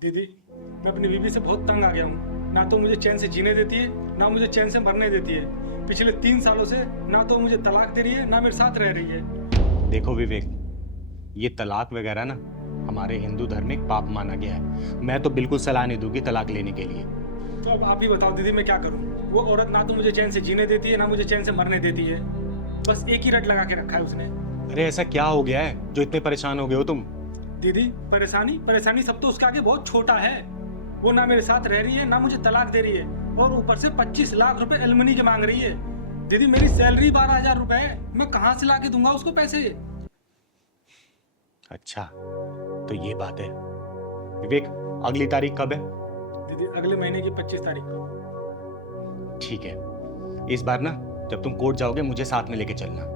दीदी, मैं अपनी बीवी से बहुत तंग आ गया हूँ। ना तो मुझे चैन से जीने देती है, ना मुझे चैन से मरने देती है। पिछले 3 सालों से ना तो मुझे तलाक दे रही है, ना मेरे साथ रह रही है। देखो विवेक, ये तलाक वगैरह ना हमारे हिंदू धर्म में एक पाप माना गया है। मैं तो बिल्कुल सलाह नहीं दूंगी तलाक लेने के लिए। तो अब आप ही बताओ दीदी, मैं क्या करूँ? वो औरत ना तो मुझे चैन से जीने देती है, ना मुझे चैन से मरने देती है। बस एक ही रट लगा के रखा है उसने। अरे ऐसा क्या हो गया है जो इतने परेशान हो गए हो तुम? दीदी, परेशानी सब तो उसके आगे बहुत छोटा है। वो ना मेरे साथ रह रही है, ना मुझे तलाक दे रही है, और ऊपर से 25 लाख रुपए एलमनी के मांग रही है। दीदी, मेरी सैलरी 12,000 रुपए है। मैं कहाँ से ला के दूंगा उसको पैसे? अच्छा, तो ये बात है। विवेक, अगली तारीख कब है? दीदी, अगले महीने की 25 तारीख को। ठीक है, इस बार ना जब तुम कोर्ट जाओगे मुझे साथ में लेके चलना।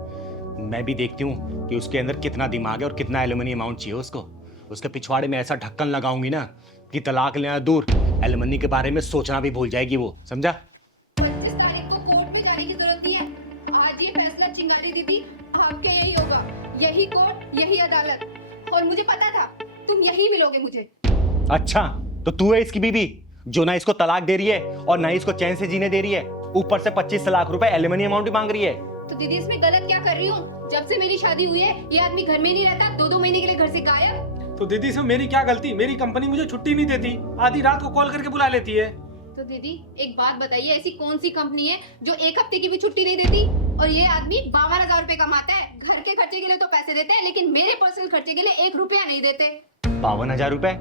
मैं भी देखती हूँ कि उसके अंदर कितना दिमाग है और कितना एलुमनी अमाउंट चाहिए उसको। उसके पिछवाड़े में ऐसा ढक्कन लगाऊंगी ना कि तलाक लेना दूर, एलुमनी के बारे में सोचना भी भूल जाएगी वो। समझा? 25 तारीख को कोर्ट में जाने की जरूरत नहीं है। आज ये फैसला चिंगारी दीदी आपके यही होगा। यही कोर्ट, यही अदालत। और मुझे पता था तुम यही मिलोगे मुझे। अच्छा, तो तू है इसकी बीवी जो ना इसको तलाक दे रही है और ना इसको चैन से जीने दे रही है, ऊपर से 25 लाख रुपए एलुमनी अमाउंट भी मांग रही है। तो दीदी, इसमें गलत क्या कर रही हूँ? जब से मेरी शादी हुई है ये आदमी घर में नहीं रहता, 2-2 महीने के लिए घर से गायब। तो दीदी, इसमें मेरी क्या गलती? मेरी कंपनी मुझे छुट्टी नहीं देती, आधी रात को कॉल करके बुला लेती है। तो दीदी एक बात बताइए, ऐसी कौन सी कंपनी है जो 1 हफ्ते की भी छुट्टी नहीं देती? और ये आदमी 52,000 रुपए कमाता है। घर के खर्चे के लिए तो पैसे देते हैं, लेकिन मेरे पर्सनल खर्चे के लिए 1 रुपया नहीं देते। 52,000 रुपए?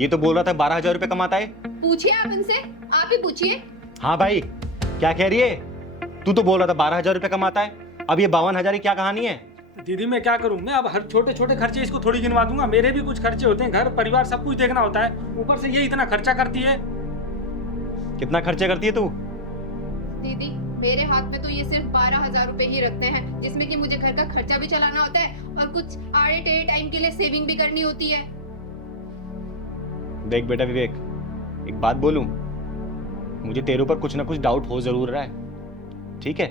ये तो बोल रहा था 12,000 रुपए कमाता है। पूछिए आप इनसे, आप ही पूछिए। हाँ भाई, क्या कह रही है? तू तो बोल रहा था 12,000 रुपए कमाता है, अब ये 52,000 की क्या कहानी है? दीदी, मैं क्या करूं? मैं अब हर छोटे छोटे खर्चे इसको थोड़ी गिनवा दूंगा? मेरे भी कुछ खर्चे होते हैं, घर परिवार सब कुछ देखना होता है। ऊपर से ये इतना खर्चा करती है। कितना खर्चे करती है तू? दीदी मेरे हाथ में तो ये सिर्फ 12,000 रुपए ही रखते हैं, जिसमें कि मुझे घर का खर्चा भी चलाना होता है और कुछ आड़े टेढ़े टाइम के लिए सेविंग भी करनी होती है। देख बेटा विवेक, एक बात बोलूं, मुझे तेरे ऊपर कुछ ना कुछ डाउट हो जरूर रहा है। ठीक है,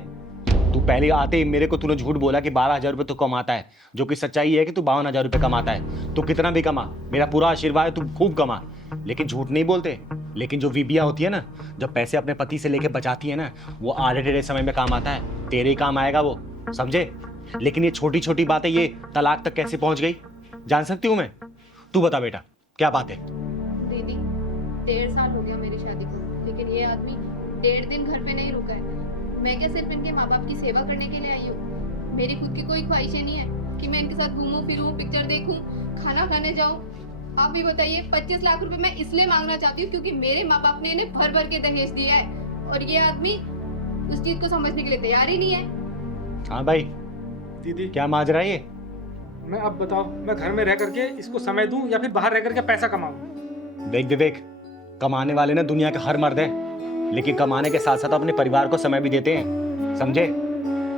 तू पहले आते ही मेरे को तूने झूठ बोला कि 12,000 रुपए तू कमाता है, जो कि सच्चाई है कि तू 52,000 रुपए कमाता है। तू कितना भी कमा, मेरा पूरा आशीर्वाद है, तू खूब कमा, लेकिन झूठ नहीं बोलते। लेकिन जो बीबियां होती है ना, जब पैसे अपने पति से लेके बचाती है ना, वो आधे टेढ़े समय में काम आता है। तेरे ही काम आएगा वो, समझे? लेकिन ये छोटी छोटी बातें ये तलाक तक कैसे पहुंच गई, जान सकती हूँ मैं? तू बता बेटा, क्या बात है? दीदी 1.5 साल हो गया मेरी शादी को, लेकिन ये आदमी 1.5 दिन घर पे नहीं रुका है। मैं क्या सिर्फ इनके माँ बाप की सेवा करने के लिए आई हूँ? मेरी खुद की कोई ख्वाहिशें नहीं है कि मैं इनके साथ घूमूं फिरूं, पिक्चर देखूं, खाना खाने जाऊं। आप भी बताइए, 25 लाख रुपए मैं इसलिए मांगना चाहती हूँ क्योंकि मेरे माँ बाप ने इन्हें भर भर के दहेज दिया है, और ये आदमी उस चीज को समझने के लिए तैयार ही नहीं है। हाँ भाई, दीदी, क्या माजरा है ये? मैं अब बताओ, मैं घर में रह करके इसको समय दूं या फिर बाहर रह करके पैसा कमाऊं? देख विवेक, कमाने वाले ना दुनिया का हर मर्द है, लेकिन कमाने के साथ साथ अपने परिवार को समय भी देते हैं, समझे?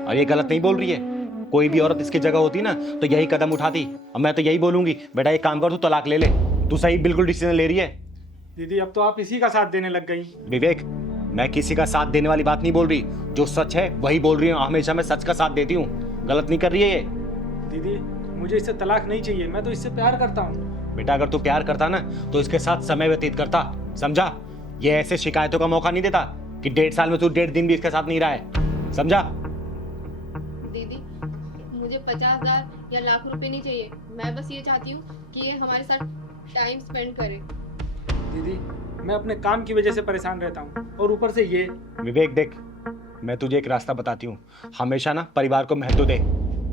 और ये गलत नहीं बोल रही है। कोई भी औरत इसकी जगह होती ना तो यही कदम उठाती। अब मैं तो यही बोलूंगी, बेटा एक काम कर, तू तलाक ले ले। तू सही बिल्कुल डिसीजन ले रही है। दीदी, अब तो आप इसी का साथ देने लग गई। विवेक, मैं किसी का साथ देने वाली बात नहीं बोल रही, जो सच है वही बोल रही हूँ। हमेशा मैं सच का साथ देती हूँ, गलत नहीं कर रही है ये। दीदी, मुझे इससे तलाक नहीं चाहिए, मैं तो इससे प्यार करता हूँ। बेटा अगर तू प्यार करता ना तो इसके साथ समय व्यतीत करता, समझा? ये ऐसे शिकायतों का मौका नहीं देता कि 1.5 साल में तू 1.5 दिन भी इसके साथ नहीं रहा है, समझा? दीदी मुझे 50,000 या लाख रुपए नहीं चाहिए। मैं बस ये चाहती हूँ कि ये हमारे साथ टाइम स्पेंड करे। दीदी, मैं अपने काम की वजह से परेशान रहता हूँ, और ऊपर से ये। विवेक देख, मैं तुझे एक रास्ता बताती हूँ, हमेशा ना परिवार को महत्व दे,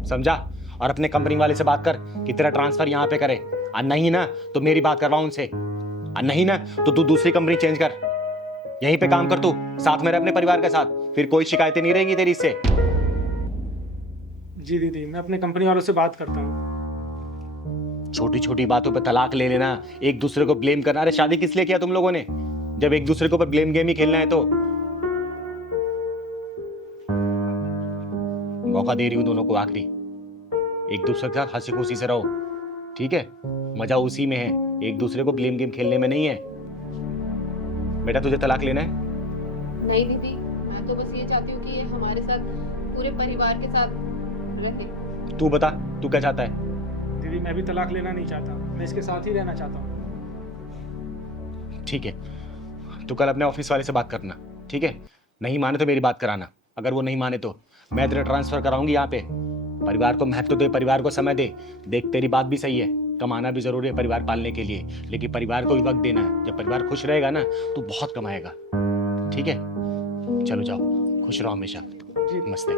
समझा? और अपने कंपनी वाले से बात कर कि तेरा ट्रांसफर यहाँ पे करे, और नहीं ना तो मेरी बात करवा उनसे, और नहीं ना तो तू दूसरी कंपनी चेंज कर, यहीं पे काम कर, तू साथ में रह अपने परिवार के साथ, फिर कोई शिकायतें नहीं रहेंगी तेरी इससे। जी दीदी, मैं अपने कंपनी वालों से बात करता हूँ। छोटी छोटी बातों पे तलाक ले लेना, एक दूसरे को ब्लेम करना। अरे शादी किस लिए किया तुम लोगों ने, जब एक दूसरे के ऊपर ब्लेम गेम ही खेलना है? तो मौका दे रही हूं दोनों को आखिरी, एक दूसरे के साथ हंसी खुशी से रहो, ठीक है? मजा उसी में है, एक दूसरे को ब्लेम गेम खेलने में नहीं है। बेटा तुझे तलाक लेना है? नहीं दीदी, मैं तो बस ये चाहती हूँ कि ये हमारे साथ पूरे परिवार के साथ रहे। तू बता, तू क्या चाहता है? दीदी, मैं भी तलाक लेना नहीं चाहता, मैं इसके साथ ही रहना चाहता हूँ। ठीक है, तो कल अपने ऑफिस वाले से बात करना, ठीक है? नहीं माने तो मेरी बात कराना, अगर वो नहीं माने तो मैं तेरा ट्रांसफर कराऊंगी यहाँ पे। परिवार को महत्व दे, परिवार को समय दे। देख तेरी बात भी सही है, कमाना भी जरूरी है परिवार पालने के लिए, लेकिन परिवार को भी वक्त देना है। जब परिवार खुश रहेगा ना तो बहुत कमाएगा, ठीक है? चलो जाओ, खुश रहो हमेशा। नमस्ते।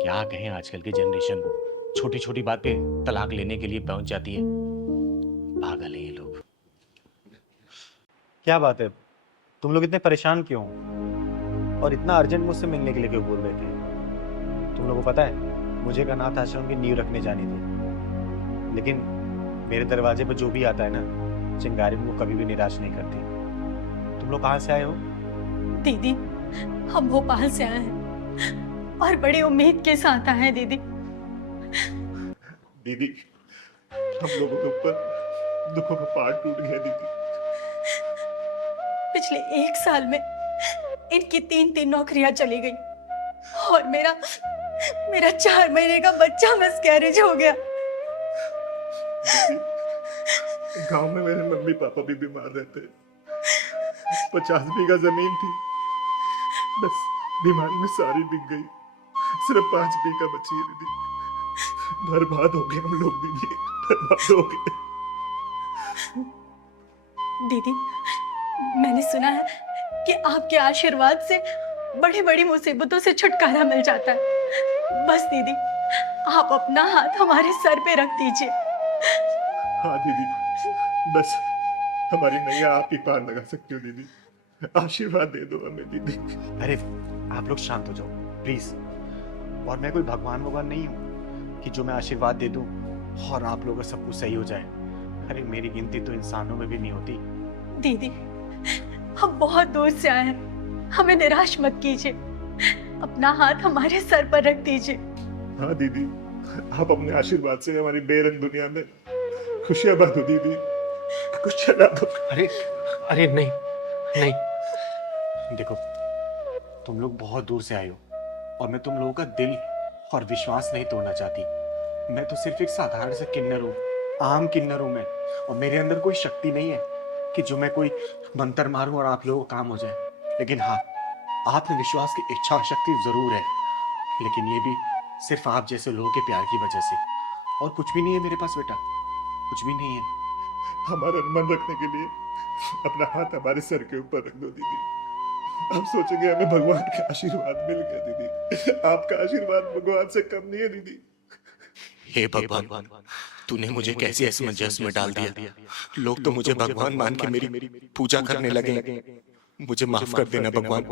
क्या कहें आजकल की जनरेशन, छोटी छोटी बातें तलाक लेने के लिए पहुंच जाती है। पागल है ये लोग। क्या बात है, तुम लोग इतने परेशान क्यों हो? और इतना अर्जेंट मुझसे मिलने के लिए क्यों बोल रहे थे? तुम लोगों को पता है मुझे एक अनाथ आश्रम की नींव रखने जानी थी, लेकिन मेरे दरवाजे पर जो भी आता है ना, चिंगारी मुझको कभी भी निराश नहीं करती। तुम लोग कहाँ से आए हो? दीदी, हम भोपाल से आए हैं और बड़ी उम्मीद के साथ आए हैं दीदी। दीदी, हम लोगों के ऊपर दुखों का पहाड़ टूट गया दीदी। पिछले 1 साल में इनकी 3 नौकरियां चली गई और मेरा 4 महीने का बच्चा मिसकैरेज हो गया। दीदी, गांव में मेरे मम्मी पापा भी बीमार रहते हैं। 50 बीघा जमीन थी, बस बीमारी में सारी बिक गई। सिर्फ 5 बीघा बची है दीदी। बर्बाद हो गए हम लोग दीदी, बर्बाद हो गए। दीदी, मैंने सुना है कि आपके आशीर्वाद से बड़ी बड़ी मुसीबतों से छुटकारा मिल जाता है। बस दीदी, आप अपना हाथ हमारे सर पे रख दीजिए। हाँ दीदी, बस हमारी नैया आप ही पार लगा सकती हो दीदी। आशीर्वाद दे दो हमें दीदी। अरे आप लोग शांत हो जाओ प्लीज। और मैं कोई भगवान नहीं हूँ कि जो मैं आशीर्वाद दे दूं और आप लोगों का सब कुछ सही हो जाए। अरे मेरी गिनती तो इंसानों में भी नहीं होती। दीदी, हम बहुत दूर से आए हैं, हमें निराश मत कीजिए। अपना हाथ हमारे सर पर रख दीजिए। हाँ दीदी, आप अपने आशीर्वाद से हमारी बेरंग दुनिया में खुशियां बांटो दीदी, कुछ चला दो। अरे नहीं नहीं, देखो तुम लोग बहुत दूर से आए हो और मैं तुम लोगों का दिल और विश्वास नहीं तोड़ना चाहती। मैं तो सिर्फ एक साधारण सा किन्नर हूँ, आम किन्नर हूँ मैं, और मेरे अंदर कोई शक्ति नहीं है कि जो मैं कोई मंत्र मारूं और आप लोगों को काम हो जाए। लेकिन हाँ, आत्मविश्वास की इच्छा शक्ति जरूर है, लेकिन ये भी सिर्फ आप जैसे लोगों के प्यार की वजह से। और कुछ भी नहीं है मेरे पास बेटा, कुछ भी नहीं है। हमारा मन रखने के लिए अपना हाथ हमारे सर के ऊपर रख दो दीदी। आप सोचेंगे हमें भगवान का आशीर्वाद मिल गया दीदी। आपका आशीर्वाद भगवान से कम नहीं है दीदी। हे भगवान, तूने मुझे कैसे असमंजस में डाल दिया। लोग तो मुझे भगवान मान के मेरी पूजा करने लगे। मुझे माफ कर देना भगवान।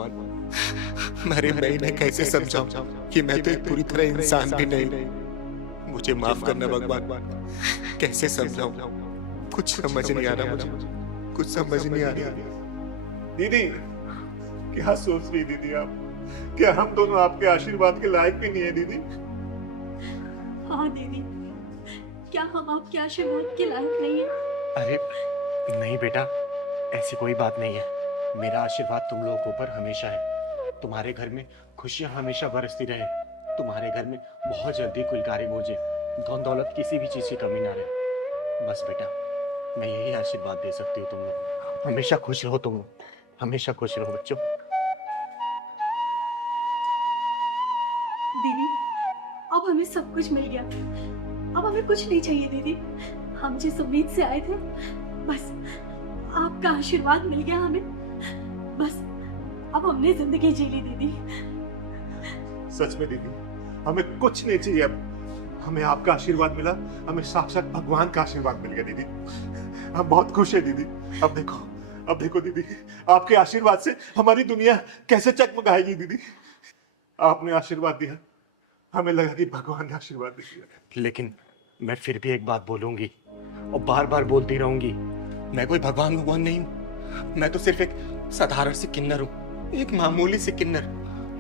मैं इन्हें कैसे समझाऊं कि मैं तो एक पूरी तरह इंसान भी नहीं। मुझे माफ करना भगवान, कैसे समझाऊं? कुछ समझ नहीं आ रहा मुझे, कुछ समझ नहीं आ रहा। दीदी, क्या सोच रही दीदी आप? क्या हम दोनों आपके आशीर्वाद के लायक भी नहीं है दीदी? हाँ दीदी, क्या हम आपके आशीर्वाद के लायक नहीं हैं? अरे नहीं बेटा, ऐसी कोई बात नहीं है। मेरा आशीर्वाद तुम लोगों के ऊपर हमेशा है। तुम्हारे घर में खुशियां हमेशा बरसती रहे। तुम्हारे घर में बहुत जल्दी कुलकारी गूंजे, धन दौलत किसी भी चीज की कमी ना रहे। बस बेटा, मैं यही आशीर्वाद दे सकती हूँ तुम लोग। हमेशा खुश रहो तुम लोग, हमेशा खुश रहो बच्चों। दीदी, अब हमें सब कुछ मिल गया, अब हमें कुछ नहीं चाहिए दीदी। हम जिस उम्मीद से आए थे, बस आपका आशीर्वाद मिल गया हमें। बस अब हमने जिंदगी जी ली दीदी। सच में दीदी, हमें कुछ नहीं चाहिए अब। हमें आपका आशीर्वाद मिला, हमें साक्षात भगवान का आशीर्वाद मिल गया दीदी। हम बहुत खुश है दीदी। अब देखो दीदी, आपके आशीर्वाद से हमारी दुनिया कैसे चकमकाएगी दीदी। आपने आशीर्वाद दिया, हमें लगा कि भगवान ने आशीर्वाद दिया। लेकिन मैं फिर भी एक बात बोलूंगी और बार बार बोलती रहूंगी। मैं कोई भगवान नहीं हूँ। मैं तो सिर्फ एक साधारण से किन्नर हूँ, एक मामूली से किन्नर,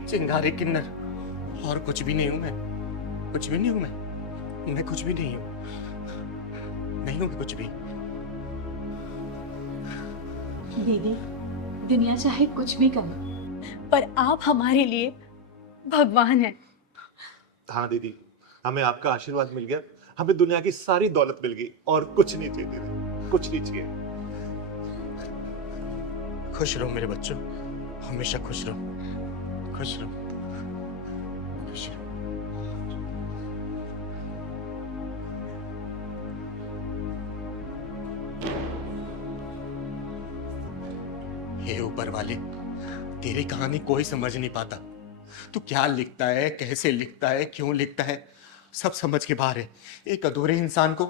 चिंगारी किन्नर, और कुछ भी नहीं हूँ मैं। कुछ भी नहीं हूँ मैं कुछ भी नहीं हूँ, नहीं हूँ मैं कुछ भी। दीदी, दुनिया चाहे कुछ भी करे, पर आप हमारे लिए भगवान हैं। हाँ दीदी, हमें आपका आशीर्वाद मिल गया। हमें दुनिया की सारी दौलत मिल गई और कुछ नहीं चाहिए दीदी, कुछ नहीं चाहिए। खुश रहो मेरे बच्चों, हमेशा खुश रहो, खुश रहो, खुश रहो। हे ऊपर वाले, तेरी कहानी कोई समझ नहीं पाता। तू क्या लिखता है, कैसे लिखता है, क्यों लिखता है, सब समझ के बाहर है। एक अधूरे इंसान को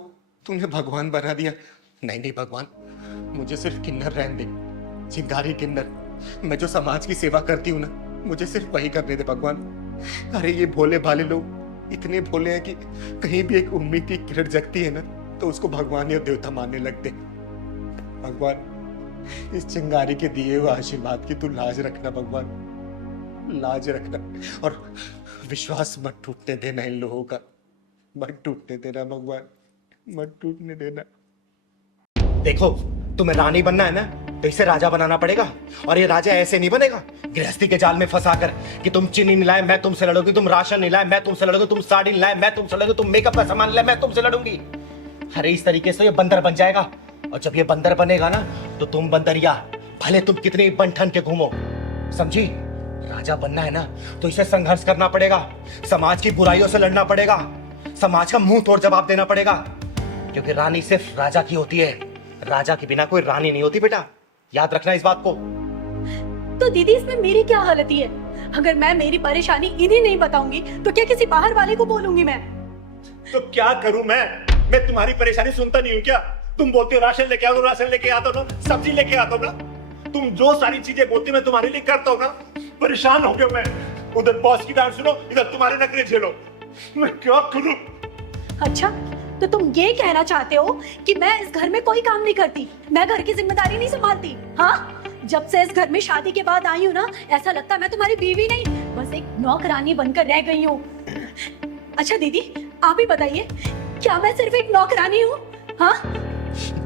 तूने भगवान बना दिया। नहीं नहीं भगवान, मुझे सिर्फ किन्नर रहने दे, चिंगारी किन्नर। मैं जो समाज की सेवा करती हूँ ना, मुझे सिर्फ वही करने दे भगवान। अरे ये भोले भाले लोग इतने भोले हैं कि कहीं भी एक उम्मीद की किरण जगती है ना, तो उसको भगवान या देवता मानने लगते। भगवान, इस चिंगारी के दिए हुए आशीर्वाद की तू लाज रखना भगवान, लाज रखना। और विश्वास मत टूटने देना इन लोगों का, मत टूटने देना भगवान, मत टूटने देना। देखो, तुम्हें रानी बनना है ना, तो इसे राजा बनाना पड़ेगा। और ये राजा ऐसे नहीं बनेगा गृहस्थी के जाल में फंसा कर कि तुम चीनी नहीं लाए मैं तुमसे लड़ूंगी, तुम राशन नहीं लाए मैं तुमसे लड़ूंगी, तुम साड़ी नहीं लाए मैं तुमसे लड़ूंगी, तुम मेकअप का सामान लाए मैं तुमसे लड़ूंगी। अरे इस तरीके से ये बंदर बन जाएगा। और जब ये बंदर बनेगा ना, तो तुम बंदरिया भले तुम कितनी बन ठन के घूमो, समझी? राजा बनना है ना, तो इसे संघर्ष करना पड़ेगा, समाज की बुराइयों से लड़ना पड़ेगा, समाज का मुंह तोड़ जवाब देना पड़ेगा। क्योंकि रानी सिर्फ राजा की होती है, राजा के बिना कोई रानी नहीं होती बेटा, याद रखना इस बात को। तो दीदी इसमें मेरी क्या गलती है? अगर मैं मेरी परेशानी इन्हें नहीं बताऊंगी तो क्या किसी बाहर वाले को बोलूंगी मैं? तो क्या करूं मैं तुम्हारी परेशानी सुनता नहीं हूं क्या? तुम बोलते हो राशन लेके आओ, राशन लेके आता हूं ना, सब्जी लेके आता हूं ना, तुम जो सारी चीजें बोलती हो मैं तुम्हारे लिए करता हूं ना। परेशान हो गया मैं, उधर बॉस की डांट सुनो, इधर तुम्हारे नखरे झेलो, मैं क्या करूं? अच्छा, तो तुम ये कहना चाहते हो कि मैं इस घर में कोई काम नहीं करती, मैं घर की जिम्मेदारी नहीं संभालती? हाँ, जब से इस घर में शादी के बाद आई हूँ ना, ऐसा लगता है मैं तुम्हारी बीवी नहीं, बस एक नौकरानी बनकर रह गई हूँ। अच्छा दीदी, आप ही बताइए, क्या मैं सिर्फ एक नौकरानी हूँ? हाँ,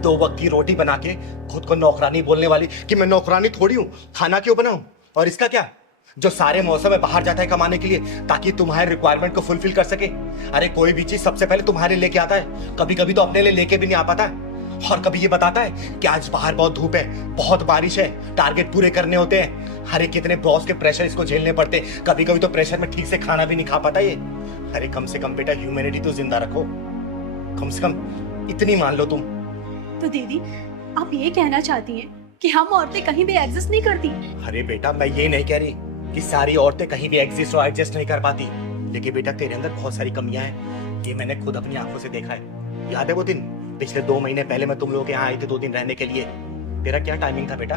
2 वक्त की रोटी बना के खुद को नौकरानी बोलने वाली कि मैं नौकरानी थोड़ी हूँ, खाना क्यों बनाऊं? और इसका क्या, जो सारे मौसम में बाहर जाता है कमाने के लिए ताकि तुम्हारे रिक्वायरमेंट को फुलफिल कर सके। अरे कोई भी चीज सबसे पहले तुम्हारे लेके आता है, कभी कभी तो अपने लिए लेके भी नहीं आ पाता है। और कभी ये बताता है कि आज बाहर बहुत धूप है, बहुत बारिश है, टारगेट पूरे करने होते हैं। अरे कितने बॉस के प्रेशर इसको झेलने पड़ते, कभी कभी तो प्रेशर में ठीक से खाना भी नहीं खा पाता ये। अरे कम से कम बेटा ह्यूमैनिटी तो जिंदा रखो, कम से कम इतनी मान लो तुम। तो दीदी आप ये कहना चाहती हैं कि हम औरतें कहीं भी एग्जिस्ट नहीं करती? अरे बेटा मैं ये नहीं कह रही कि सारी औरतें कहीं भी एग्जिस्ट और एडजस्ट नहीं कर पाती, लेकिन बेटा तेरे अंदर बहुत सारी कमियां हैं, ये मैंने खुद अपनी आंखों से देखा है। याद है वो दिन पिछले 2 महीने पहले मैं तुम लोगों के यहाँ आई थी 2 दिन रहने के लिए? तेरा क्या टाइमिंग था बेटा,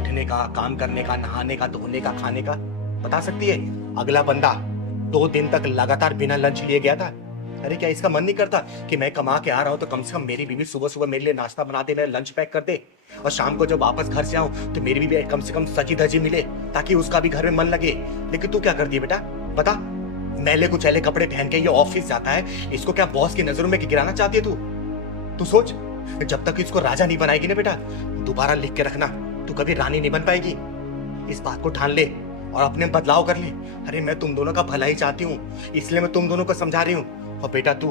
उठने का, काम करने का, नहाने का, धोने का, खाने का? बता सकती है? अगला बंदा 2 दिन तक लगातार बिना लंच लिए गया था। अरे क्या इसका मन नहीं करता कि मैं कमा के आ रहा हूँ तो कम से कम मेरी बीवी सुबह सुबह मेरे लिए नाश्ता बना दे, मेरा लंच पैक कर दे, और शाम को जब वापस घर से आऊं तो मेरी बीवी कम से कम सजी धजी मिले ताकि उसका भी घर में मन लगे। लेकिन तू क्या करती है बेटा, बता? मैले कुचैले कपड़े पहन के ये ऑफिस जाता है, इसको क्या बॉस की नजरों में गिराना चाहती है तू? तू सोच, जब तक इसको राजा नहीं बनाएगी ना बेटा, दोबारा लिख के रखना, तू कभी रानी नहीं बन पाएगी। इस बात को ठान ले और अपने बदलाव कर ले। अरे मैं तुम दोनों का भला ही चाहती हूँ, इसलिए मैं तुम दोनों को समझा रही हूँ। और बेटा तू,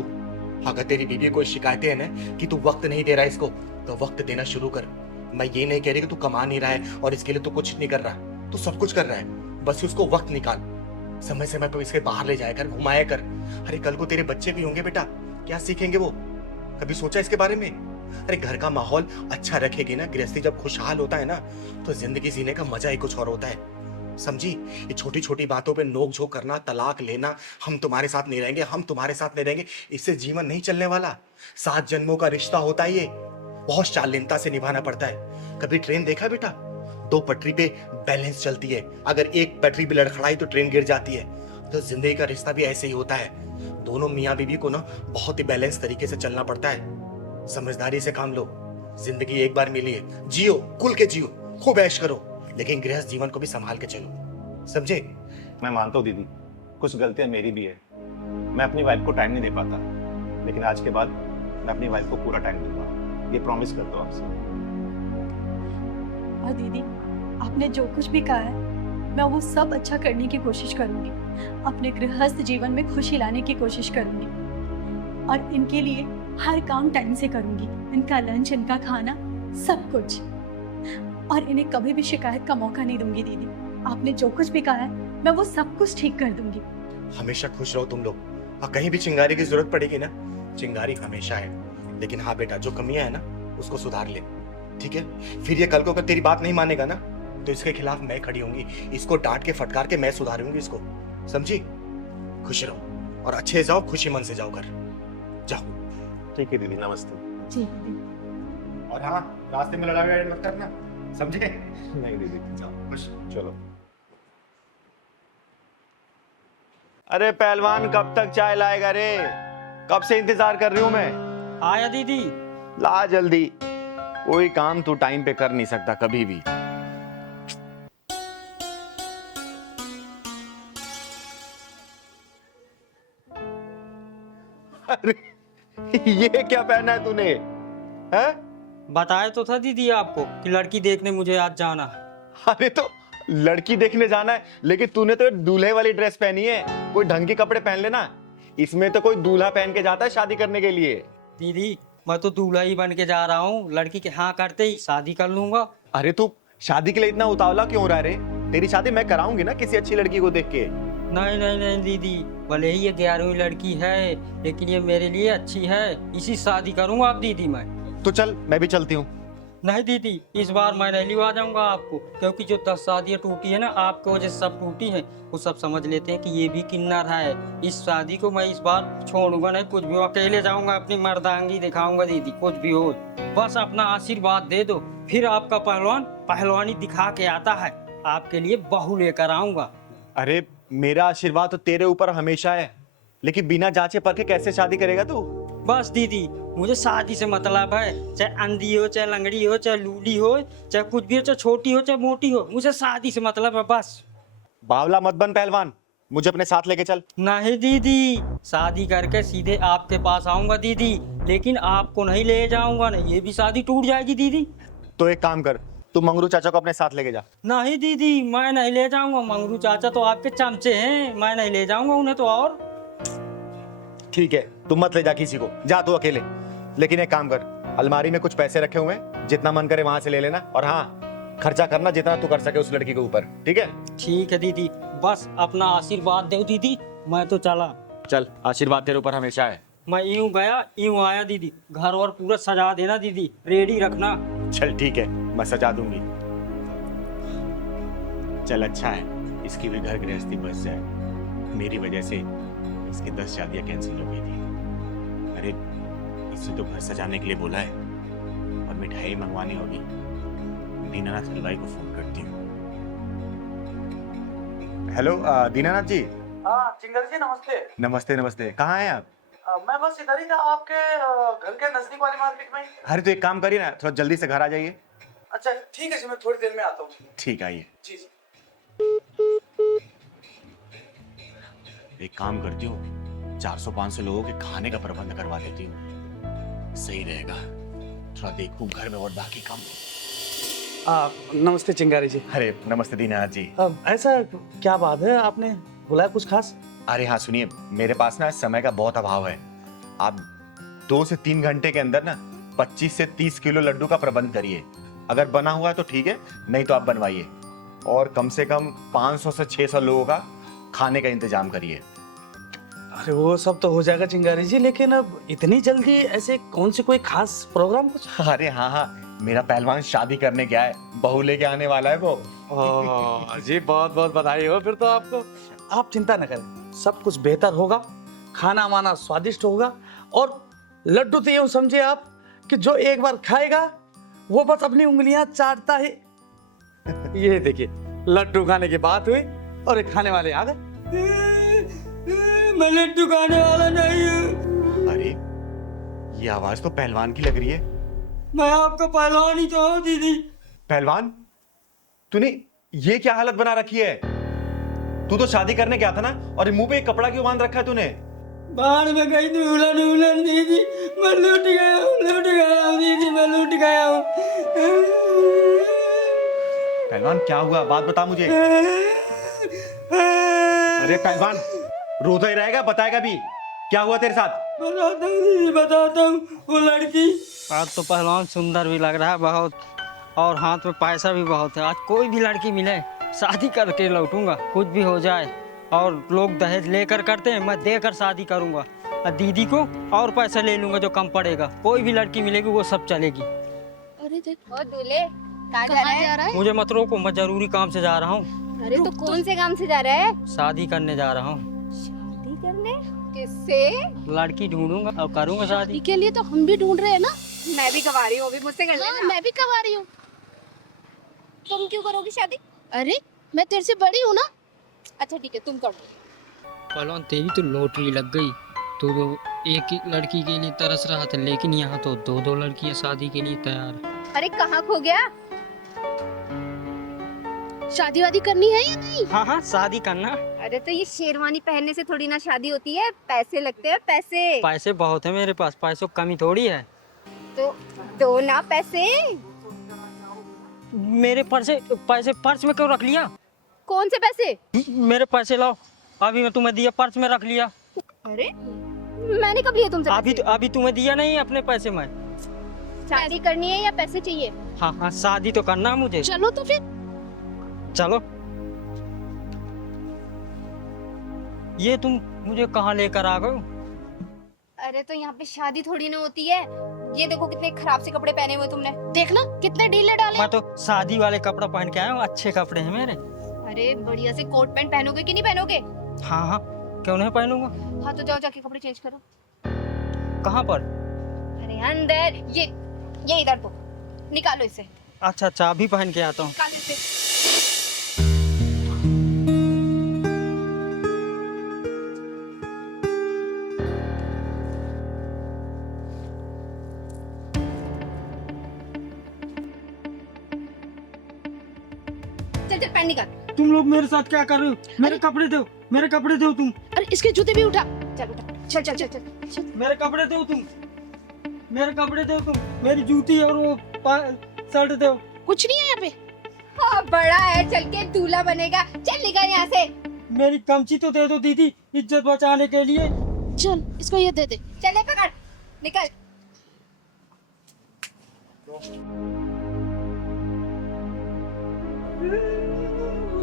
अगर तेरी बीवी कोई शिकायतें है ना कि तू वक्त नहीं दे रहा है इसको, तो वक्त देना शुरू कर। मैं ये नहीं कह रही कि तू कमा नहीं रहा है और इसके लिए तू कुछ नहीं कर रहा, तू सब कुछ कर रहा है, बस उसको वक्त निकाल, समय समय पर इसके बाहर ले जाया कर, घुमाया कर। अरे कल को तेरे बच्चे भी होंगे बेटा, क्या सीखेंगे वो? कभी सोचा इसके बारे में? अरे घर का माहौल अच्छा रखेगी ना, गृहस्थी जब खुशहाल होता है ना, तो जिंदगी जीने का मजा ही कुछ और होता है, समझी? ये छोटी छोटी बातों पे नोक झोंक करना, तलाक लेना, हम तुम्हारे साथ नहीं रहेंगे, हम तुम्हारे साथ नहीं रहेंगे, इससे जीवन नहीं चलने वाला। 7 जन्मों का रिश्ता होता है ये, बहुत शालीनता से निभाना पड़ता है। कभी ट्रेन देखा बेटा? 2 पटरी पे बैलेंस चलती है, अगर एक पटरी भी लड़खड़ाई तो ट्रेन गिर जाती है। तो जिंदगी का रिश्ता भी ऐसे ही होता है, दोनों मियाँ बीवी को ना बहुत ही बैलेंस तरीके से चलना पड़ता है। समझदारी से काम लो, जिंदगी एक बार मिली है, जियो, खुल के जियो, खूब ऐश करो, लेकिन गृहस्थ जीवन को भी संभाल के चलो, समझे? मैं मानता हूँ दीदी, कुछ गलतियां मेरी भी है, मैं अपनी वाइफ को टाइम नहीं दे पाता, लेकिन आज के बाद मैं अपनी वाइफ को पूरा टाइम दूंगा, ये प्रॉमिस करता हूँ आपसे। और दीदी आपने जो कुछ भी कहा है मैं वो सब अच्छा करने की कोशिश करूंगी, अपने गृहस्थ जीवन में खुशी लाने की कोशिश करूंगी। और इनके लिए हर काम टाइम से करूंगी, इनका लंच, इनका खाना, सब कुछ। और इन्हें कभी भी शिकायत का मौका नहीं दूंगी दीदी। आपने जो कुछ भी कहा है मैं वो सब कुछ ठीक कर दूंगी। हमेशा खुश रहो तुम लोग। और कहीं भी चिंगारी की जरूरत पड़ेगी ना, चिंगारी हमेशा है। लेकिन हाँ बेटा, जो कमियां है ना उसको सुधार ले, ठीक है? फिर ये कल को अगर तेरी बात नहीं मानेगा ना तो इसके खिलाफ मैं खड़ी होंगी, इसको डांट के फटकार के मैं सुधारूंगी इसको, समझी? खुश रहो और अच्छे जाओ, खुशी मन से जाओ घर जाओ। ठीक है दीदी, नमस्ते। जी दीदी। और हाँ, रास्ते में लड़ाई मत करना, समझे? नहीं दीदी, जाओ खुश। चलो। अरे पहलवान, कब तक चाय लाएगा रे? कब से इंतजार कर रही हूं मैं। आया दीदी। ला जल्दी। कोई काम तू टाइम पे कर नहीं सकता कभी भी। अरे ये क्या पहना है तूने? है? बताया तो था दीदी आपको कि लड़की देखने मुझे आज जाना है। अरे तो लड़की देखने जाना है, लेकिन तूने तो दूल्हे वाली ड्रेस पहनी है। कोई ढंग के कपड़े पहन लेना। इसमें तो कोई दूल्हा पहन के जाता है शादी करने के लिए। दीदी मैं तो दूल्हा ही बन के जा रहा हूँ, लड़की के हाँ करते ही शादी कर लूंगा। अरे तू शादी के लिए इतना उतावला क्यों रहा रे? तेरी शादी मैं कराऊंगी ना किसी अच्छी लड़की को देख के। नहीं नहीं नहीं दीदी, भले ही ये 11वीं लड़की है लेकिन ये मेरे लिए अच्छी है, इसी शादी करूंगा अब दीदी मैं। तो चल मैं भी चलती हूँ। नहीं दीदी, इस बार मैं नहीं लिवा जाऊंगा आपको, क्योंकि जो 10 शादियां टूटी है ना आपकी वजह से सब टूटी है। वो सब समझ लेते हैं कि ये भी किन्नर है। इस शादी को मैं इस बार छोड़ूंगा नहीं, कुछ भी अकेले जाऊंगा, अपनी मर्दांगी दिखाऊंगा दीदी, कुछ भी हो। बस अपना आशीर्वाद दे दो, फिर आपका पहलवान पहलवानी दिखा के आता है, आपके लिए बहू लेकर आऊंगा। अरे मेरा आशीर्वाद तो तेरे ऊपर हमेशा है, लेकिन बिना जांचे परखे कैसे शादी करेगा तू? बस दीदी मुझे शादी से मतलब है, चाहे अंधी हो, चाहे लंगड़ी हो, चाहे लूली हो, चाहे कुछ भी हो, चाहे छोटी हो, चाहे मोटी हो, मुझे शादी से मतलब है बस। बावला मत बन पहलवान, मुझे अपने साथ लेके चल। नहीं दीदी, शादी करके सीधे आपके पास आऊंगा दीदी, लेकिन आपको नहीं ले जाऊंगा, नहीं ये भी शादी टूट जाएगी दीदी। तो एक काम कर, तू मंगरू चाचा को अपने साथ लेके जा। नहीं दीदी मैं नहीं ले जाऊंगा, मंगरू चाचा तो आपके चमचे हैं, मैं नहीं ले जाऊंगा उन्हें तो। और ठीक है, तू मत ले जा किसी को, जा तू अकेले। लेकिन एक काम कर, अलमारी में कुछ पैसे रखे हुए हैं, जितना मन करे वहां से ले लेना। और हाँ, खर्चा करना जितना तू कर सके उस लड़की के ऊपर, ठीक है? ठीक है दीदी, बस अपना आशीर्वाद दो दीदी, मैं तो चला। चल, आशीर्वाद तेरे ऊपर हमेशा है। मैं यूं गया यूं आया दीदी, घर और पूरा सजा देना दीदी, रेडी रखना। चल ठीक है, मैं सजा दूंगी। चल अच्छा है, इसकी भी घर गृहस्थी बच जाए। मेरी वजह से इसकी 10 शादियां कैंसिल हो गई थी। अरे इससे तो घर सजाने के लिए बोला है और मिठाई मंगवानी होगी। दीनानाथ हलवाई को फोन करती हूँ। हेलो दीनानाथ जी। हाँ चिंगर जी नमस्ते। नमस्ते नमस्ते, कहाँ हैं आप? मैं बस इधर ही था, आपके घर के नजदीक वाली मार्केट में। अरे तो एक काम करिए ना, थोड़ा जल्दी से घर आ जाइए। अच्छा ठीक है जी, मैं थोड़ी देर में आता हूँ। ठीक, आइए। जी जी। एक काम करती हूँ, 400-500 लोगों के खाने का प्रबंध करवा देती हूँ, सही रहेगा। थोड़ा देखूं घर में और बाकी काम। नमस्ते चिंगारी जी। अरे नमस्ते दीनानाथ जी। ऐसा क्या बात है, आपने बुलाया कुछ खास? अरे हाँ सुनिए, मेरे पास ना समय का बहुत अभाव है। आप 2 से 3 घंटे के अंदर ना 25 से 30 किलो लड्डू का प्रबंध करिए। अगर बना हुआ है तो ठीक है, नहीं तो आप बनवाइए। और कम से कम 500 से 600 लोगों का खाने का इंतजाम करिए। अरे वो सब तो हो जाएगा चिंगारी जी, लेकिन अब इतनी जल्दी ऐसे कौन से कोई खास प्रोग्राम कुछ? अरे हाँ हाँ, मेरा पहलवान शादी करने गया है, बहू लेके आने वाला है वो। जी बहुत बहुत बधाई हो फिर तो आपको। आप चिंता न करें, सब कुछ बेहतर होगा, खाना वाना स्वादिष्ट होगा। और लड्डू तो यूं समझिए आप कि जो एक बार खाएगा वो बस अपनी उंगलियां चाटता है। ये देखिए, लड्डू खाने की बात हुई और एक खाने वाले आ गए। मैं लड्डू खाने वाला नहीं हूँ। अरे ये आवाज तो पहलवान की लग रही है। मैं आपका पहलवान ही तो हूँ दीदी। पहलवान, तूने ये क्या हालत बना रखी है? तू तो शादी करने गया था ना, और मुंह पे एक कपड़ा क्यों बांध रखा है तूने? बाहर में गई थी उलन दीदी, मैं लूट गया हूँ दीदी, मैं लूट गया हूँ। पहलवान क्या हुआ, बात बता मुझे। अरे पहलवान, रोता ही रहेगा, बताएगा भी क्या हुआ तेरे साथ? बताता हूँ दीदी, बताता हूँ। वो लड़की आज तो पहलवान सुंदर भी लग रहा है बहुत, और हाथ में पैसा भी बहुत है। आज कोई भी लड़की मिले शादी करके लौटूंगा, कुछ भी हो जाए। और लोग दहेज लेकर करते हैं, मैं देकर शादी करूंगा। और दीदी को और पैसा ले लूंगा जो कम पड़ेगा। कोई भी लड़की मिलेगी वो सब चलेगी। अरे देख, ओ दूल्हे कहाँ जा रहा है? मुझे मत रोको, मैं जरूरी काम से जा रहा हूँ। अरे तो कौन से काम से जा रहा है? शादी करने जा रहा हूँ। शादी करने? किससे? लड़की ढूंढूंगा और करूंगा शादी। के लिए तो हम भी ढूंढ रहे हैं ना। मैं भी कवा रही हूँ, अभी मुझसे कर लेना। मैं भी कमा रही हूँ। तुम क्यों करोगी शादी? अरे मैं तेरे से बड़ी हूँ ना। अच्छा ठीक है, तुम कर दो। पहलवान तेरी तो लॉटरी लग गई। तो एक ही लड़की के लिए तरस रहा था, लेकिन यहाँ तो दो दो लड़कियाँ शादी के लिए तैयार है। अरे कहाँ खो गया? शादी वादी करनी है या नहीं? हाँ हाँ शादी करना। अरे तो ये शेरवानी पहनने से थोड़ी ना शादी होती है, पैसे लगते हैं पैसे। पैसे बहुत है मेरे पास, पैसों की कमी थोड़ी है। तो दो ना पैसे। मेरे पैसे पर्स में क्यों रख लिया? कौन से पैसे? मेरे पैसे लाओ, अभी मैं तुम्हें दिया, पर्स में रख लिया। अरे मैंने कब लिए तुमसे पैसे? अभी तुम्हें दिया नहीं अपने पैसे में। शादी करनी है या पैसे चाहिए? हाँ हाँ शादी तो करना है मुझे। चलो तो फिर। चलो। ये तुम मुझे कहाँ लेकर आ गए? अरे तो यहाँ पे शादी थोड़ी ना होती है। ये देखो कितने खराब से कपड़े पहने हुए तुमने। देखना कितने ढीले डाले। मैं तो शादी वाले कपड़ा पहन के आया हूँ, अच्छे कपड़े हैं मेरे। अरे बढ़िया से कोट पैंट पहनोगे कि नहीं पहनोगे? हाँ हाँ क्यों नहीं पहनूंगा। हाँ तो जाओ जाके कपड़े चेंज करो। कहाँ पर? अरे अंदर, ये इधर तो निकालो इसे। अच्छा अच्छा अभी पहन के आता हूँ। निकालो इसे। चल चल पैंट निकाल। तुम लोग मेरे साथ क्या कर रहे हो? मेरे कपड़े दो, मेरे कपड़े दो तुम। अरे इसके जूते भी उठा। चल उठा, चल चल चल चल चल। मेरे कपड़े दो तुम, मेरे कपड़े दो तुम, मेरी जूती और वो शर्ट दो। कुछ नहीं है यहाँ पे। हाँ बड़ा है, चल के दूल्हा बनेगा। चल निकल यहाँ से। मेरी कमची तो दे दो दीदी, इज्जत बचाने के लिए। चल इसको ये दे दे। चल ले पकड़, निकल।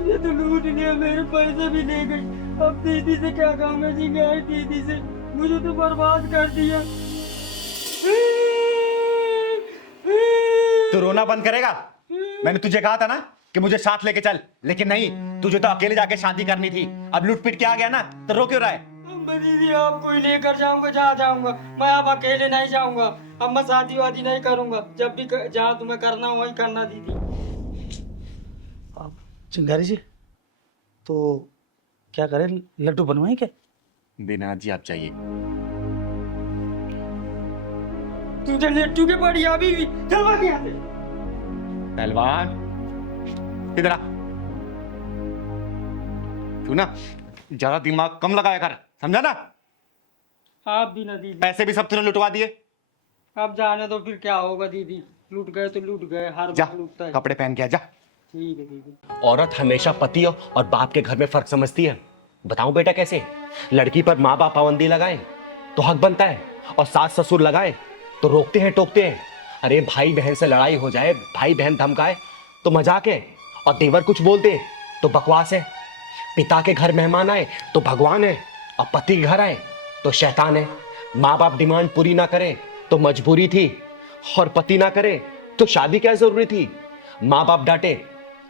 मुझे तो लूट लिया, मेरे पैसे भी ले गई। अब दीदी से क्या काम है जी, गए दीदी से, मुझे तो बर्बाद कर दिया। तू रोना बंद करेगा? मैंने तुझे कहा था ना कि मुझे साथ लेके चल, लेकिन नहीं, तुझे तो अकेले जाके शादी करनी थी। अब लूट पीट के आ गया ना, तो रो क्यों रहा है? मैं दीदी आपको ही लेकर जाऊंगा, जहाँ जाऊंगा। मैं अब अकेले नहीं जाऊंगा। अब मैं शादी वादी नहीं करूंगा। जब भी जहाँ तुम्हें करना हो वही करना दीदी। चिंगारी जी, तो क्या करें, लड्डू बनवाएं क्या? दीनानाथ जी आप चाहिए। तुझे लट्टू के पड़ी अभी भी, चलवा के यहाँ से। पहलवान इधर आ। तू ना ज्यादा दिमाग कम लगाया कर, समझा ना? आप भी ना दीदी। पैसे भी सब तूने लुटवा दिए। अब जाने दो, फिर क्या होगा दीदी। लूट गए तो लूट गए, हर जा बार लूटता है। कपड़े पहन के आ जा। ठीक है दीदी। औरत हमेशा पति और बाप के घर में फर्क समझती है। बताऊं बेटा कैसे? लड़की पर माँ बाप पाबंदी लगाए तो हक बनता है, और सास ससुर लगाए तो रोकते हैं टोकते हैं। अरे भाई बहन से लड़ाई हो जाए, भाई बहन धमकाए तो मजाक है, और देवर कुछ बोल दे तो बकवास है। पिता के घर मेहमान आए तो भगवान है, और पति के घर आए तो शैतान है। माँ बाप डिमांड पूरी ना करे तो मजबूरी थी, और पति ना करे तो शादी क्या जरूरी थी। माँ बाप डांटे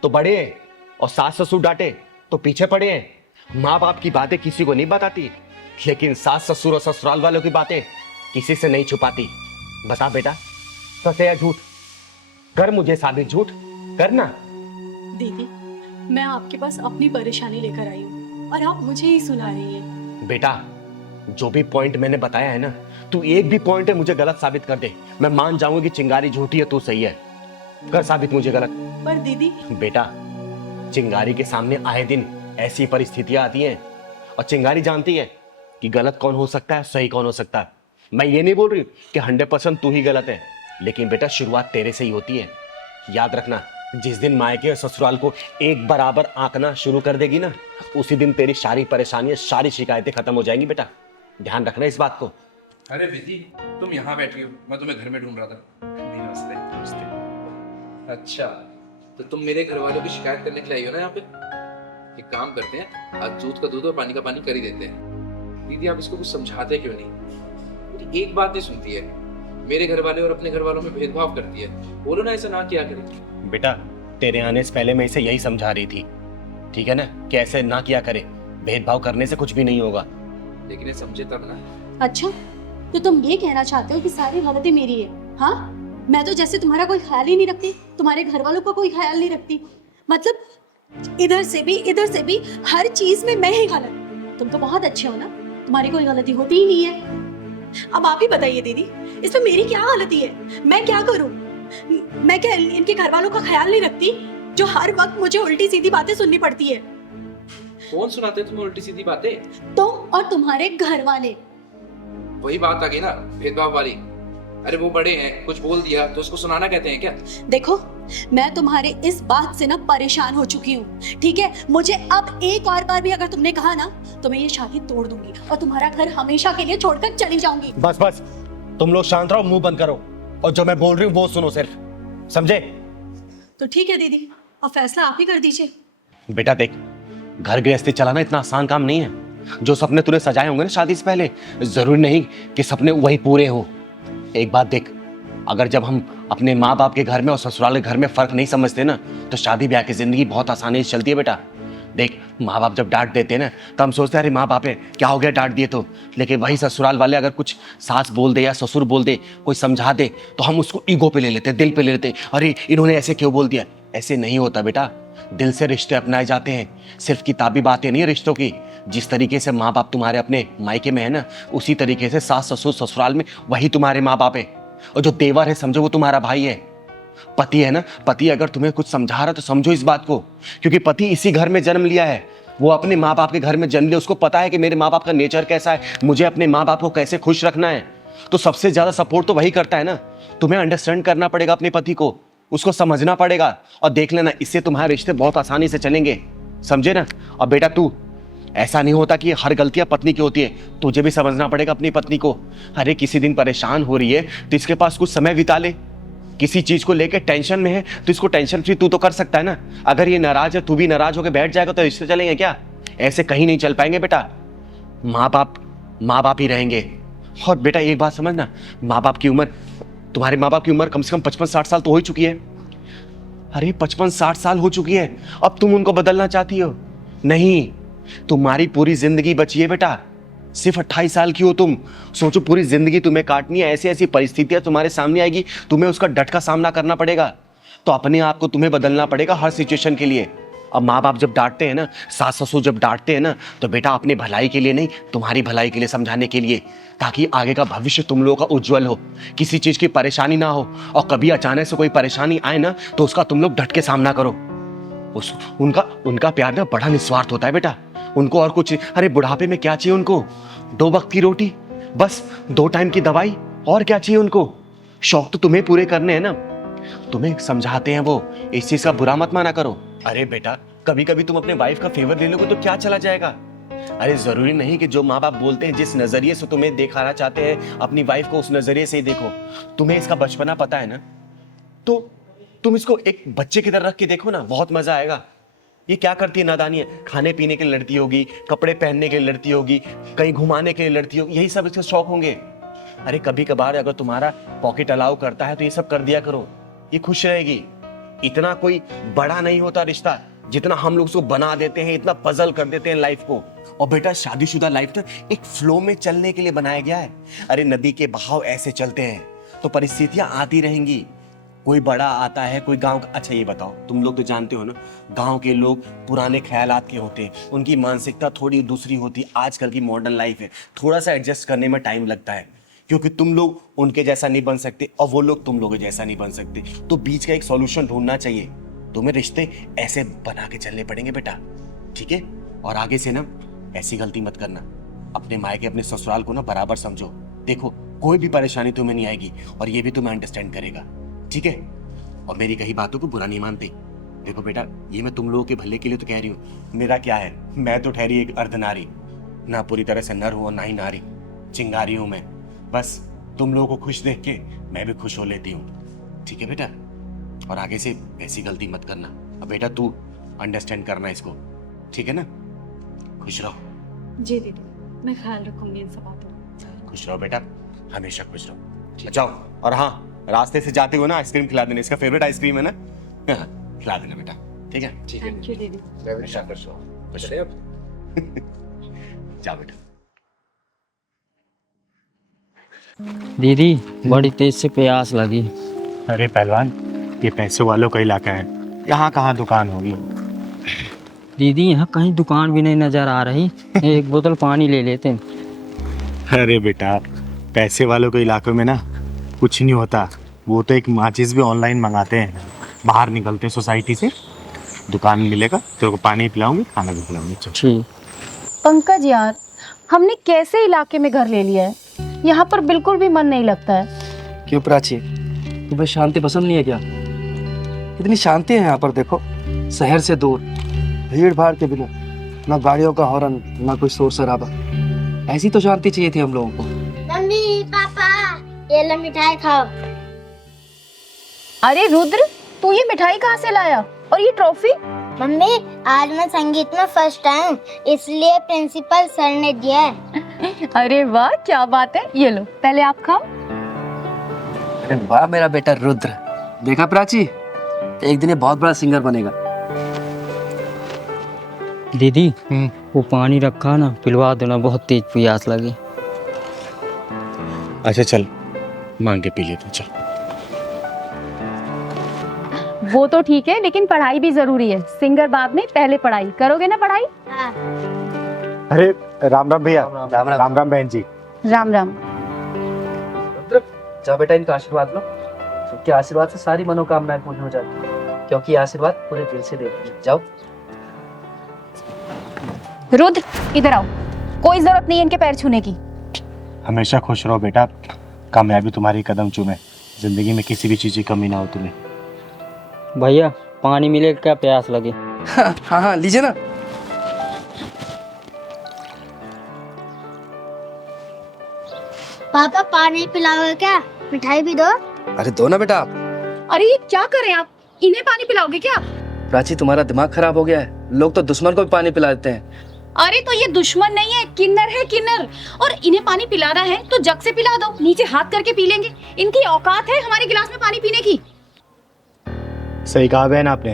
तो बड़े हैं, और सास ससुर डांटे तो पीछे पड़े हैं। माँ बाप की बातें किसी को नहीं बताती, लेकिन सास ससुर और ससुराल वालों की बातें किसी से नहीं छुपाती। बता बेटा, सच है या झूठ? कर मुझे साबित, झूठ करना। दीदी मैं आपके पास अपनी परेशानी लेकर आई हूँ और आप मुझे ही सुना रही हैं। बेटा जो भी पॉइंट मैंने बताया है ना, तू एक भी पॉइंट है मुझे गलत साबित कर दे, मैं मान जाऊंगी कि चिंगारी झूठी है, तू सही है। कर साबित मुझे गलत। पर दीदी बेटा चिंगारी के सामने आए दिन ऐसी परिस्थितियां आती हैं, और चिंगारी जानती है कि गलत कौन हो सकता है, सही कौन हो सकता है। मैं ये नहीं बोल रही कि 100% तू ही गलत है, लेकिन बेटा शुरुआत तेरे से ही होती है। याद रखना, जिस दिन मायके और ससुराल को एक बराबर आंकना शुरू कर देगी ना, उसी दिन तेरी सारी परेशानियां, सारी शिकायतें खत्म हो जाएंगी। बेटा ध्यान रखना इस बात को। अरे विधि, तुम यहाँ बैठी हो, मैं तुम्हें घर में ढूंढ रहा था। नमस्ते। नमस्ते। अच्छा, तो तुम मेरे घर वालों की शिकायत करने के लिए आई हो ना यहाँ पे? एक काम करते हैं, आज दूध का दूध और पानी का पानी कर ही देते हैं। दीदी आप इसको कुछ समझाते क्यों नहीं? मेरी एक बात नहीं सुनती है, मेरे घर वाले और अपने घर वालों में भेदभाव करती है। बोलो ना ऐसा ना किया करें। बेटा तेरे आने से पहले मैं इसे यही समझा रही थी, ठीक है ना, कि ऐसे ना किया करे, भेदभाव करने से कुछ भी नहीं होगा। लेकिन ये समझे तब ना। अच्छा, तो तुम ये कहना चाहते हो कि सारी गलती मेरी है? हाँ, मैं तो जैसे तुम्हारा कोई ख्याल ही नहीं रखती, तुम्हारे घर वालों का कोई ख्याल नहीं रखती। मतलब इधर से भी हर चीज में मैं ही गलत। तुम तो बहुत अच्छे हो ना, तुम्हारी कोई गलती होती ही नहीं है। अब आप ही बताइए दीदी, इसमें मेरी क्या गलती है? मैं क्या करूं? मैं क्या इनके घर वालों का ख्याल नहीं रखती जो हर वक्त मुझे उल्टी सीधी बातें सुननी पड़ती है? कौन सुनाते तुम्हें उल्टी सीधी बातें? तुम और तुम्हारे घर वाले। वही बात आ गई ना, भेदभाव वाली। अरे वो बड़े हैं, कुछ बोल दिया तो उसको सुनाना कहते हैं क्या? देखो, मैं तुम्हारे इस बात से ना परेशान हो चुकी हूँ, ठीक है? मुझे अब एक और बार भी अगर तुमने कहा ना तो मैं ये शादी तोड़ दूंगी और तुम्हारा घर हमेशा के लिए छोड़कर चली जाऊंगी। बस बस, तुम लोग शांत रहो, मुंह बंद करो और जो मैं बोल रही हूँ वो सुनो सिर्फ, समझे? तो ठीक है दीदी, अब फैसला आप ही कर दीजिए। बेटा देख, घर गृहस्थी चलाना इतना आसान काम नहीं है। जो सपने तूने सजाए होंगे ना शादी से पहले, जरूरी नहीं कि सपने वही पूरे हो। एक बात देख, अगर जब हम अपने माँ बाप के घर में और ससुराल के घर में फर्क नहीं समझते ना, तो शादी ब्याह की जिंदगी बहुत आसानी से चलती है बेटा। देख, माँ बाप जब डांट देते हैं ना तो हम सोचते हैं अरे माँ बाप है, क्या हो गया डांट दिए तो। लेकिन वही ससुराल वाले अगर कुछ सास बोल दे या ससुर बोल दे, कोई समझा दे, तो हम उसको ईगो पे ले लेते हैं, दिल पे ले लेते हैं, अरे इन्होंने ऐसे क्यों बोल दिया। ऐसे नहीं होता बेटा, दिल से रिश्ते अपनाए जाते हैं, सिर्फ किताबी बातें नहीं है रिश्तों की। जिस तरीके से माँ बाप तुम्हारे अपने मायके में है ना, उसी तरीके से सास ससुर ससुराल में वही तुम्हारे माँ बाप है। और जो देवर है समझो वो तुम्हारा भाई है। पति है ना, पति अगर तुम्हें कुछ समझा रहा है तो समझो इस बात को, क्योंकि पति इसी घर में जन्म लिया है, वो अपने माँ बाप के घर में जन्म लिया, उसको पता है कि मेरे माँ बाप का नेचर कैसा है, मुझे अपने माँ बाप को कैसे खुश रखना है। तो सबसे ज्यादा सपोर्ट तो वही करता है ना। तुम्हें अंडरस्टैंड करना पड़ेगा अपने पति को, उसको समझना पड़ेगा, और देख लेना इससे तुम्हारे रिश्ते बहुत आसानी से चलेंगे, समझे ना? और बेटा तू, ऐसा नहीं होता कि हर गलतियां पत्नी की होती है, तुझे भी समझना पड़ेगा अपनी पत्नी को। अरे किसी दिन परेशान हो रही है तो इसके पास कुछ समय बिता ले, किसी चीज को लेकर टेंशन में है तो इसको टेंशन फ्री तू तो कर सकता है ना। अगर ये नाराज है, तू भी नाराज होकर बैठ जाएगा तो रिश्ते चलेंगे क्या? ऐसे कहीं नहीं चल पाएंगे बेटा। माँ बाप ही रहेंगे। और बेटा एक बात समझना, माँ बाप की उम्र, तुम्हारे माँ बाप की उम्र कम से कम 55-60 साल तो हो ही चुकी है। अरे 55-60 साल हो चुकी है, अब तुम उनको बदलना चाहती हो? नहीं, तुम्हारी पूरी जिंदगी बची है बेटा, सिर्फ 28 साल की हो तुम। सोचो पूरी जिंदगी तुम्हें काटनी है, ऐसी ऐसी परिस्थितियां तुम्हारे सामने आएगी, तुम्हें उसका डट का सामना करना पड़ेगा। तो अपने आप को तुम्हें बदलना पड़ेगा हर सिचुएशन के लिए। अब माँ बाप जब डांटते हैं ना, सास ससुर जब डांटते हैं ना, तो बेटा अपने भलाई के लिए नहीं, तुम्हारी भलाई के लिए समझाने के लिए, ताकि आगे का भविष्य तुम लोगों का उज्जवल हो, किसी चीज की परेशानी ना हो, और कभी अचानक से कोई परेशानी आए ना तो उसका तुम लोग डट के सामना करो। उनका प्यार ना बड़ा निस्वार्थ होता है बेटा, उनको और कुछ, अरे बुढ़ापे में क्या चाहिए उनको? 2 वक्त की रोटी, बस 2 टाइम की दवाई, और क्या चाहिए उनको? शौक तो तुम्हें पूरे करने हैं ना, तुम्हें समझाते हैं वो, इस चीज का बुरा मत माना करो। अरे बेटा कभी कभी तुम अपने वाइफ का फेवर ले लोगे तो क्या चला जाएगा? अरे जरूरी नहीं कि जो माँ बाप बोलते हैं, जिस नजरिए से तुम्हें दिखाना चाहते हैं अपनी वाइफ को, उस नजरिए से ही देखो। तुम्हें इसका बचपना पता है ना, तो तुम इसको एक बच्चे की तरह रख के देखो ना, बहुत मजा आएगा। ये क्या करती है नादानी है, खाने पीने के लिए लड़ती होगी, कपड़े पहनने के लिए लड़ती होगी, कहीं घुमाने के लिए लड़ती होगी, यही सब इसके शौक होंगे। अरे कभी कभार अगर तुम्हारा पॉकेट अलाउ करता है तो ये सब कर दिया करो, ये खुश रहेगी। इतना कोई बड़ा नहीं होता रिश्ता जितना हम लोग उसको बना देते हैं, इतना पजल कर देते हैं लाइफ को। और बेटा शादीशुदा लाइफ तो एक फ्लो में चलने के लिए बनाया गया है। अरे नदी के बहाव ऐसे चलते हैं तो परिस्थितियां आती रहेंगी, कोई बड़ा आता है, कोई गांव का। अच्छा ये बताओ, तुम लोग तो जानते हो ना, गांव के लोग पुराने ख्यालात के होते हैं, उनकी मानसिकता थोड़ी दूसरी होती है। आजकल की मॉडर्न लाइफ है, थोड़ा सा एडजस्ट करने में टाइम लगता है, क्योंकि तुम लोग उनके जैसा नहीं बन सकते और वो लोग तुम लोगों जैसा नहीं बन सकते। तो बीच का एक सॉल्यूशन ढूंढना चाहिए। तुम्हें रिश्ते ऐसे बना के चलने पड़ेंगे बेटा, ठीक है? और आगे से ना ऐसी गलती मत करना, अपने मायके अपने ससुराल को ना बराबर समझो। देखो कोई भी परेशानी तुम्हें नहीं आएगी और ये भी तुम्हें अंडरस्टैंड करेगा, ठीक है? और मेरी कही बातों को बुरा नहीं मानते। देखो बेटा, ये मैं तुम लोगों के भले के लिए तो कह रही हूँ, मेरा क्या है, मैं तो ठहरी एक अर्धनारी, ना पूरी तरह से नर हूँ और ना ही नारी, चिंगारी हूँ मैं। बस तुम लोगों को खुश देख के मैं भी खुश हो लेती हूँ, ठीक है बेटा? और आगे से ऐसी गलती मत करना। अब बेटा तू अंडरस्टैंड करना इसको, ठीक है ना? खुश रहो। जी दीदी, मैं ख्याल रखूंगी इन सब बातों का। खुश रहो बेटा, हमेशा खुश रहो। जाओ, और हाँ, रास्ते से जाते हो ना आइसक्रीम खिला देना, इसका फेवरेट आइसक्रीम है ना, खिला देना बेटा, ठीक है? ठीक है, थैंक यू दीदी। मैं भी शाकर सो चले अब। जाओ बेटा। दीदी बड़ी तेज से प्यास लगी। अरे पहलवान, ये पैसों वालों का इलाका है, यहाँ कहाँ दुकान होगी? दीदी यहाँ कहीं दुकान भी नहीं नजर आ रही। एक बोतल पानी ले लेते हैं। अरे बेटा, पैसे वालों के इलाकों में ना कुछ नहीं होता। वो तो एक माचिस भी ऑनलाइन मंगाते हैं, बाहर निकलते हैं सोसाइटी से, दुकान मिलेगा, तेरे को पानी पिलाऊंगी, खाना भी खिलाऊंगी। चल। ठीक। पंकज यार, हमने कैसे इलाके में घर ले लिया है? यहाँ पर बिल्कुल भी मन नहीं लगता है। क्यों प्राची, तुम्हें शांति पसंद नहीं है क्या? इतनी शांति है यहाँ पर, देखो, शहर से दूर, भीड़ भाड़ के बिना, ना गाड़ियों का हॉर्न, ना कोई शोर शराबा। ऐसी तो शांति चाहिए थी हम लोगों को। मम्मी पापा, ये लो मिठाई खाओ। अरे रुद्र, तू ये मिठाई कहाँ से लाया और ये ट्रॉफी? मम्मी, आज मैं संगीत में फर्स्ट आया, इसलिए प्रिंसिपल सर ने दिया है। अरे वाह, क्या बात है। ये लो, पहले आप खाओ। अरे वाह मेरा बेटा रुद्र, देखा प्राची, एक दिन ये बहुत बड़ा सिंगर बनेगा। दीदी वो पानी रखा ना, पिलवा देना, बहुत तेज प्यास लगी। अच्छा चल, मांग के पी ले तू, चल। वो तो ठीक है, लेकिन पढ़ाई भी जरूरी है। सिंगर बाद में, पहले पढ़ाई करोगे ना? पढ़ाई। हाँ। अरे राम राम भैया। राम राम बहन जी। राम राम। रुद्र, जाओ बेटा, इनका आशीर्वाद लो। इनके आशीर्वाद से सारी मनोकामनाएं पूर्ण हो जाती है, क्योंकि आशीर्वाद पूरे दिल से देते हैं। जाओ। रुद्र, इधर आओ। कोई जरूरत नहीं है इनके पैर छूने की। हमेशा खुश रहो बेटा, कामयाबी तुम्हारी कदम चूमे, जिंदगी में किसी भी चीज की कमी ना हो तुम्हें। भैया पानी मिले, क्या प्यास लगे। हाँ हाँ, लीजिए ना। पापा पानी पिलाओगे क्या? मिठाई भी दो। अरे दो ना बेटा आप। अरे ये क्या करें आप? इन्हें पानी पिलाओगे क्या? प्राची, तुम्हारा दिमाग खराब हो गया है। लोग तो दुश्मन को भी पानी पिला देते हैं। अरे तो ये दुश्मन नहीं है, किन्नर है, किन्नर। और इन्हें पानी पिलाना है तो जग से पिला दो, नीचे हाथ करके पी लेंगे। इनकी औकात है हमारे गिलास में पानी पीने की? सही कहा बहन आपने।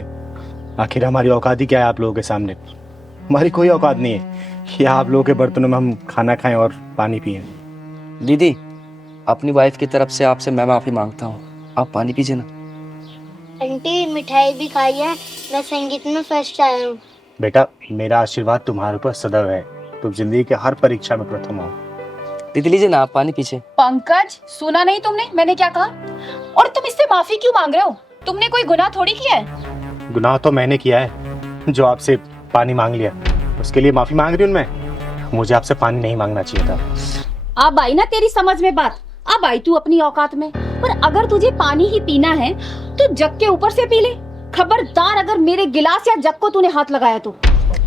आखिर हमारी औकात ही क्या है आप लोगों के सामने? हमारी कोई औकात नहीं है कि आप लोगों के बर्तनों में हम खाना खाएं और पानी पिएं। दीदी, अपनी वाइफ की तरफ से आपसे मैं माफी मांगता हूँ, आप पानी पीजिए ना। आंटी मिठाई भी खाई है, मैं संगीत में फर्स्ट आया हूँ। बेटा, मेरा आशीर्वाद तुम्हारे ऊपर सदैव है, तुम जिंदगी के हर परीक्षा में प्रथम हो। दीदी लीजिए ना, आप पानी पीछे। पंकज, सुना नहीं तुमने मैंने क्या कहा? और तुम इससे माफी क्यों मांग रहे हो? तुमने कोई गुनाह थोड़ी किया है। गुनाह तो मैंने किया है, जो आपसे पानी मांग लिया, उसके लिए माफी मांग रही हूँ मैं। मुझे आपसे पानी नहीं मांगना चाहिए था। अब आई ना तेरी समझ में बात, अब आई तू अपनी औकात में। पर अगर तुझे पानी ही पीना है तो जग के ऊपर से पी ले। खबरदार अगर मेरे गिलास या जग को तूने हाथ लगाया तो।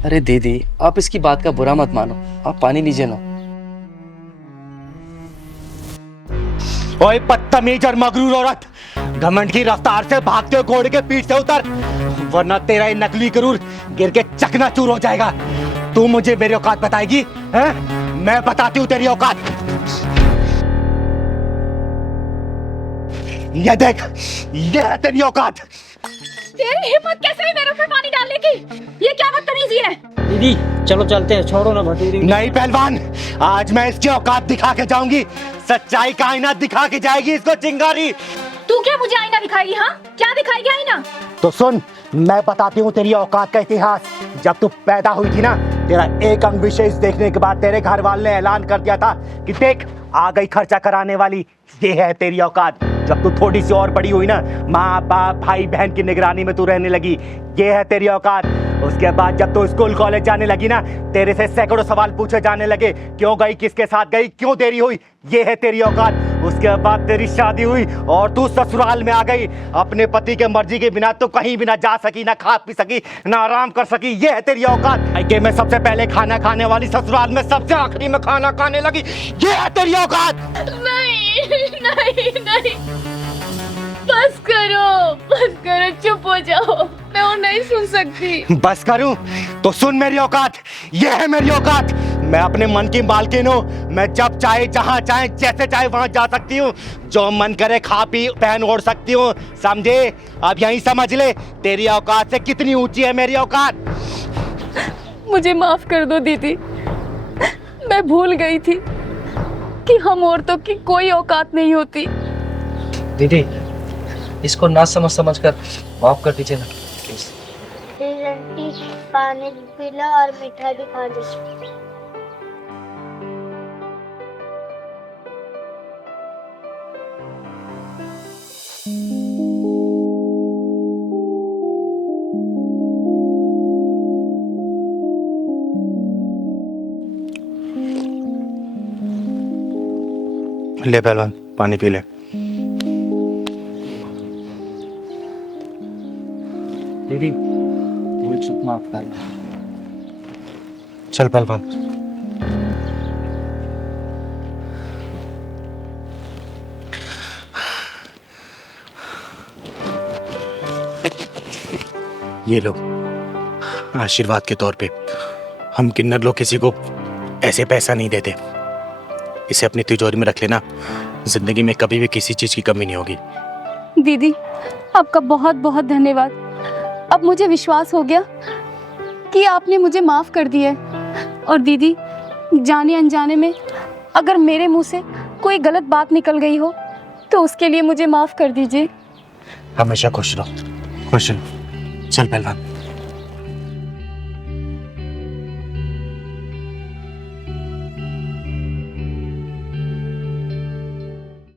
अरे दीदी, आप इसकी बात का बुरा मत मानो, आप पानी लीजिए ना। ओए बदतमीज और मगरूर औरत, घमंड की रफ्तार से भागते हुए घोड़े के पीठ से उतर, वरना तेरा ये नकली गरूर गिर के चकनाचूर हो जाएगा। तू मुझे मेरी औकात बताएगी? हैं? मैं बताती हूँ तेरी औकात। ये देख, ये है तेरी औकात। तेरी हिम्मत कैसे हुई मेरे ऊपर पानी डालने की? ये क्या बदतमीजी है? दीदी चलो चलते हैं, छोड़ो ना भतीजी। नहीं पहलवान, आज मैं इसकी औकात दिखा के जाऊंगी। सच्चाई का आईना दिखा के जाएगी इसको चिंगारी। तू क्या मुझे आईना दिखाएगी? हाँ, क्या दिखाएगी आईना? तो सुन, मैं बताती हूँ तेरी औकात का इतिहास। जब तू पैदा हुई थी ना, तेरा एक अंग विशेष देखने के बाद तेरे घर वाले ने ऐलान कर दिया था कि देख, आ गई खर्चा कराने वाली, ये है तेरी औकात। जब तू थोड़ी सी और बड़ी हुई ना, माँ बाप भाई बहन की निगरानी में तू रहने लगी, ये है तेरी औकात। उसके बाद जब तू स्कूल कॉलेज जाने लगी ना, तेरे से सैकड़ों सवाल पूछे जाने लगे, क्यों गई, किसके साथ गई, क्यों देरी हुई, ये है तेरी औकात। उसके बाद तेरी शादी हुई और तू ससुराल में आ गई। अपने पति के मर्जी के बिना तो कहीं भी ना जा सकी, ना खा पी सकी, ना आराम कर सकी, ये है तेरी औकात। मायके में सबसे पहले खाना खाने वाली, ससुराल में सबसे आखिरी में खाना खाने लगी, ये है तेरी औकात। नहीं नहीं नहीं, बस करो, चुप हो जाओ, मैं और नहीं सुन सकती। बस करूं तो सुन मेरी औकात, ये है मेरी औकात। मैं अपने मन की मालकिन हूँ। मैं जब चाहे, जहाँ चाहे, जैसे चाहे वहां जा सकती हूँ। जो मन करे खा पी पहन ओढ़ सकती हूँ, समझे? अब यही समझ ले तेरी औकात से कितनी ऊंची है मेरी औकात। मुझे माफ कर दो दीदी, मैं भूल गई थी कि हम औरतों की कोई औकात नहीं होती। दीदी, इसको ना समझ कर माफ कर दीजिए ना प्लीज। आंटी, पानी पी लो और मिठाई भी खा लो। ले पहलवान, पानी पी ले। दीदी, भूल चूक माफ कर दो। चल पहलवान। ये लो आशीर्वाद के तौर पे। हम किन्नर लोग किसी को ऐसे पैसा नहीं देते। इसे अपनी तिजोरी में रख लेना, जिंदगी में कभी भी किसी चीज की कमी नहीं होगी। दीदी, आपका बहुत बहुत धन्यवाद। अब मुझे विश्वास हो गया कि आपने मुझे माफ कर दिया है। और दीदी, जाने अनजाने में अगर मेरे मुंह से कोई गलत बात निकल गई हो तो उसके लिए मुझे माफ कर दीजिए। हमेशा खुश रहो, खुश रहो। चल पहलवान।